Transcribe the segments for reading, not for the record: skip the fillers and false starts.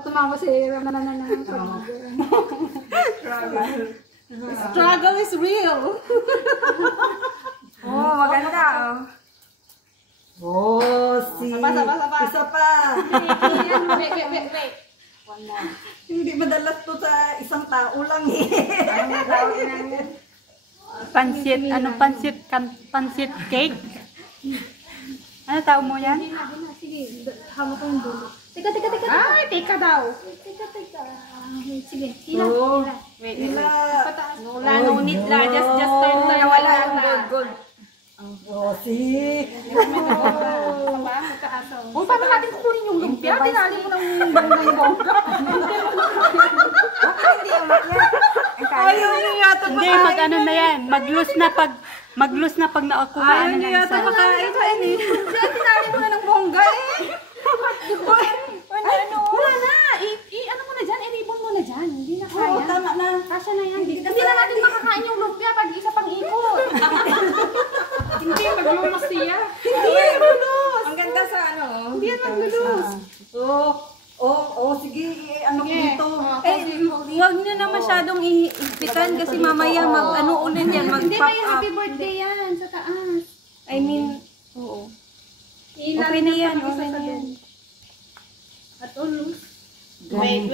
Tumawa si Struggle is real. Oh, maganda oh. Oh, si. Sapa. Isa pa. Wait. Hindi madalas to sa isang tao lang eh. Pansit, pansit cake? Ano tao mo yan? Sige, hama ko yung dulo. Teka. Ay, teka daw. Teka. Sige, Oh. hila. Wait. Pataas. No need la. Just turn. Wala yung gold. Oh, si. Oh, paano natin kukunin yung lumpia? Tinali mo ng bongga. Hindi umakyat. Ayaw niyo yata. Hindi, mag-ano na yan. Mag-loose na pag nakakuha na ng isa. Makain eh. Tinali mo na ng bongga eh. Wala na. Ano mo na dyan? I-ribbon mo na dyan. Hindi na kaya. Oo, tama na. Kasya na yan. Hindi na natin makakain yung lumpia pag isa pang ikot. Hindi, maglulus siya. Hindi, maglulus. Ang ganda sa ano. Hindi yan maglulus. Sige, ano ko dito. Huwag nyo na masyadong ipitan kasi mamaya mag-ano ulit yan, Hindi mag-pop ba yung up. happy birthday yan sa taas? I mean, oo. Ilan Okay na yan, okay na yan. At ulus. Wait.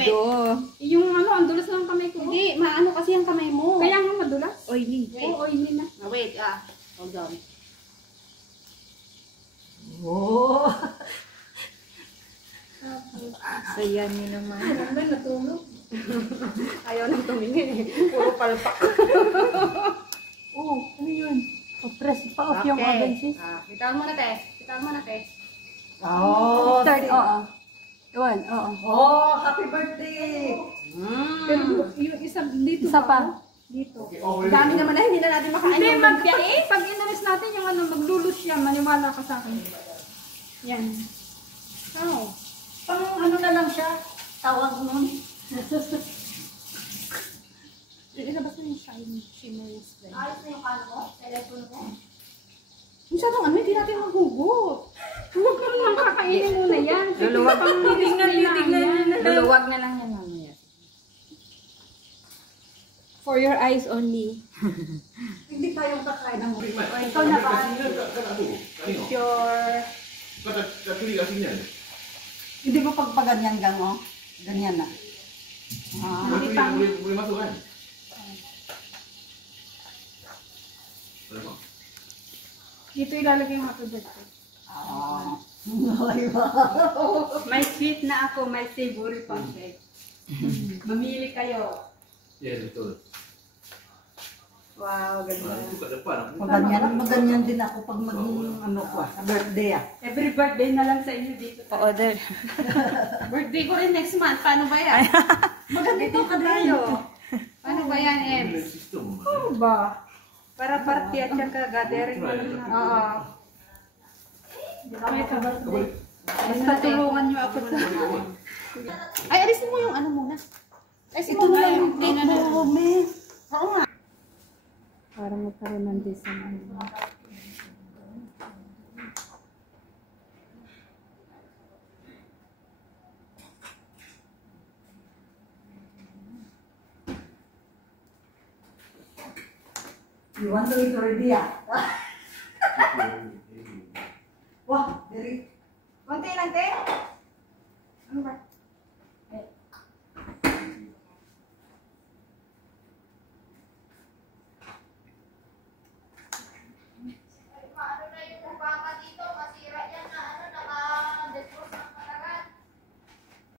Yung ang dulas ng kamay ko. Hindi, maano kasi ang kamay mo. Kaya nga madulas. Oily. Oo, oily na. Wait, hold on. Oh. Saya niyo naman. Ganda, natulog. Ayaw nang tumingin eh. Puro palpak. Ano yun? Press pa off yung oven, sis. Bitawan mo na, te. Oh, Third, oo. Yun, oo. Oh, happy birthday. Pero yung isa dito Isa pa. Dito. Dami naman na, hindi na natin makain Hindi, yung lumpia eh. pag inalis natin yung maglulus yan, maniwala ka sa akin. Yan. Oh. Pang ano na lang siya. Tawag nun. Ilabas mo yung shimmering spray. Ayos na yung ano mo? Telephone mo? Masyadong hindi natin maghugot. Huwag mo lang kakainin muna yan. Luluwag. Titignan. Luluwag na lang yan mamaya. For your eyes only. Hindi tayong kakain ng mga. Ikaw na ba? Your... Hindi mo pagpaganyan gang oh. Ganyan na. Boleh masuk kan? Dito ilalagay yung happy birthday. May sweet na ako, may savory pa. Mamili kayo. Ya betul. Wow, ganda. Itu kat depan. Maganyan din ako pag ano ko birthday ah. Every birthday na lang sa inyo dito. Pa-order. Birthday ko rin next month. Paano ba yan? Magandito ka tayo. Paano ba yan, Em? Sistem. Ano ba? Para party at saka gathering mo lang. Oo. May ka-birthday. Basta tulungan nyo ako sa... Ay, alisin mo yung ano muna. Alisin Ito mo na muna yung yung ano me. Oo nga. Para magkaroon ng design. You want to eat already ah?